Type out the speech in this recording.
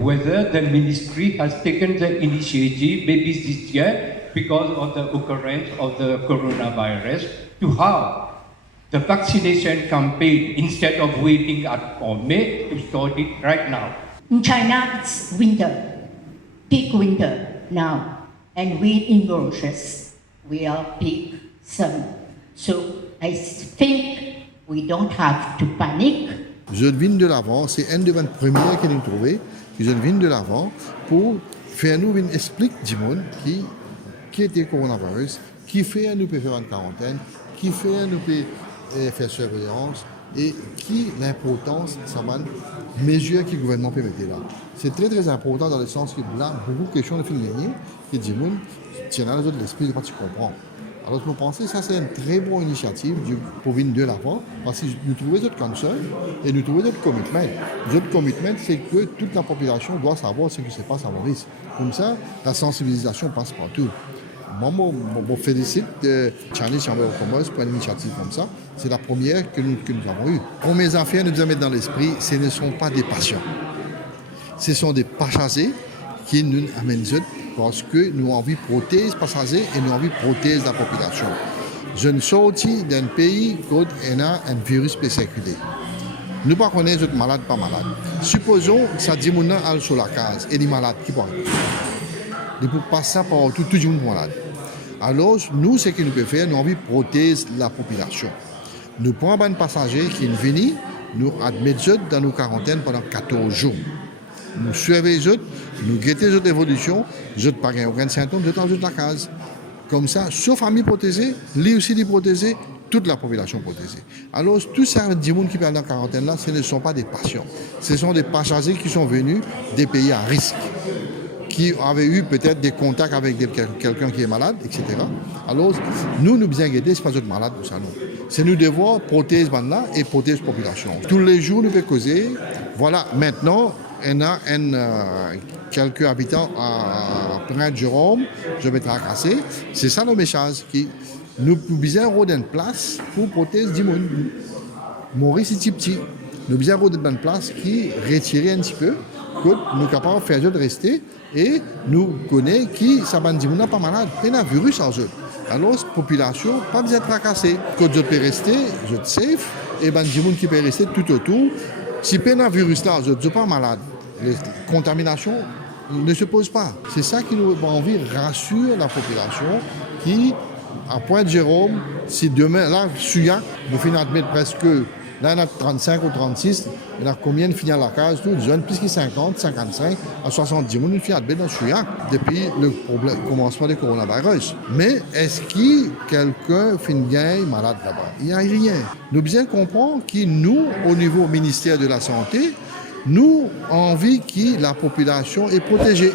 whether the ministry has taken the initiative, maybe this year, because of the occurrence of the coronavirus, to have the vaccination campaign instead of waiting for May to start it right now. In China, it's winter, peak winter now, and we in Mauritius, we are peak summer. So I think we don't have to panic. Je viens de l'avant, c'est un des premiers que nous trouvons, je viens de l'avant pour faire nous expliquer du monde qui était le coronavirus, qui fait nous peut faire une quarantaine, qui fait nous peut faire surveillance et qui l'importance de ces mesures que le gouvernement peut mettre là. C'est très très important dans le sens que là, beaucoup de questions de film gagné, que du monde tient là l'esprit de partie comprendre. Alors, je pense que ça, c'est une très bonne initiative pour venir de l'avant, parce que nous trouvons notre concern et nous trouvons notre commitment. Notre commitment, c'est que toute la population doit savoir ce qui se passe à Maurice. Comme ça, la sensibilisation passe partout. Moi, je félicite Chinese Chamber of Commerce pour une initiative comme ça. C'est la première que nous avons eue. Pour mes affaires, nous devons mettre dans l'esprit, ce ne sont pas des patients. Ce sont des passagers qui nous amènent parce que nous avons envie de protéger les passagers et nous avons envie de protéger la population. Je ne sortis d'un pays où il y a un virus qui peut circuler. Nous ne connaissons pas malade pas malade. Supposons que ça dit qu'on est sur la case et les malades qui parlent. Ils peuvent passer partout, tout le monde est malade. Alors, nous, ce que nous pouvons faire, nous avons envie de protéger la population. Nous prenons un passager qui est venu, nous admettons dans nos quarantaines pendant 14 jours. Nous surveillons, nous guettons les évolutions, nous n'avons pas aucun symptôme, nous sommes dans la case. Comme ça, sauf famille protégée, lui aussi les protégés, toute la population protégée. Alors, tous ces gens qui sont dans la quarantaine là, ce ne sont pas des patients. Ce sont des passagers qui sont venus des pays à risque, qui avaient eu peut-être des contacts avec quelqu'un qui est malade, etc. Alors, nous bien guetter, ce n'est pas notre malade pour ça, non. C'est nous devoir protéger ce là et protéger la population. Tous les jours, nous pouvons causer. Voilà, maintenant, on a quelques habitants à Prince-Jérôme, je vais tracasser. C'est ça le message qui nous besoin d'une place pour protéger du monde. Maurice est petit. Nous besoin d'une place qui retire un petit peu, que nous sommes capables de faire de rester et nous connaissons qui ça va dire pas malade, il y a un virus en eux. Alors la population pas besoin de tracasser. Quand je peux rester, je suis safe et ben du monde qui peut rester tout autour. Si il y a un virus là, je ne suis pas malade. La contamination ne se pose pas. C'est ça qui nous avons envie de rassurer la population qui, à Pointe-Jérôme, si demain, là, Suyac, nous finissons d'admettre presque, là, on a 35 ou 36, on a combien de finir à la case, tout, jeunes, plus que 50, 55, à 70, on finit d'admettre dans Suyac depuis le commencement du coronavirus. Mais est-ce que quelqu'un finit bien malade là-bas? Il n'y a rien. Nous bien comprendre que nous, au niveau ministère de la Santé, nous avons envie que la population est protégée.